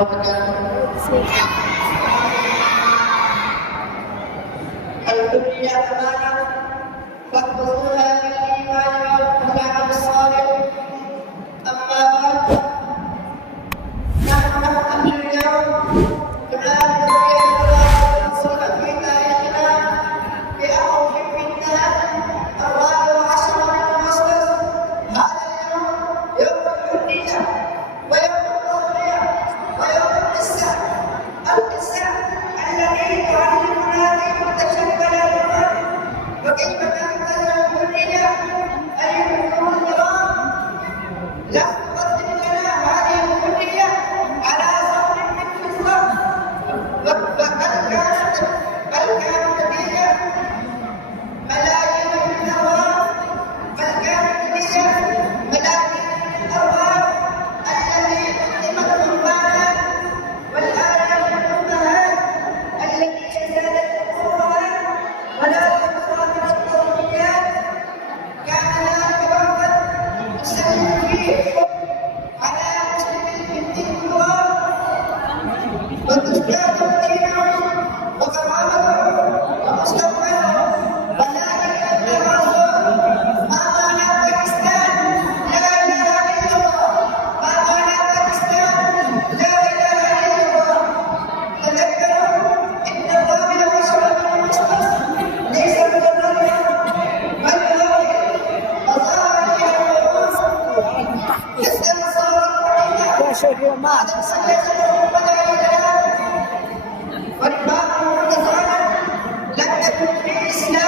الدنيا أمانة فاحفظوها بالإيمان والعمل الصالح. أما بعد، نحن نحن اليوم هناك وصلت في تاريخنا بأوج منها 14 من أغسطس. هذا اليوم يوم الحرية ويوم التضحية ويوم الإنسان الذي يعلمنا كيف تشكل الأمم وكيف تمثل الحرية أيها الكرام. لا تقدم لنا هذه الحرية على صبر من فضة، بل كانت نتيجة ملايين من الأرواح، التي قدمت قربانا، والآن الأمهات التي زادت أمورها ولا تقصى من الضروريات. كان ذلك وقتا يسلم فيه الحكم على مسلم في الدين وتزداد دينه وكرامته ومستقبله. ولكن التواصل ما معنى باكستان؟ لا اله الا الله. ما معنى باكستان؟ لا اله الا الله. تذكروا ان الرابع عشر من أغسطس ليس مجرد بل هو مظاهر للحروب حتى صارت بعيده. والباقي والنصارى لم تكن في الإسلام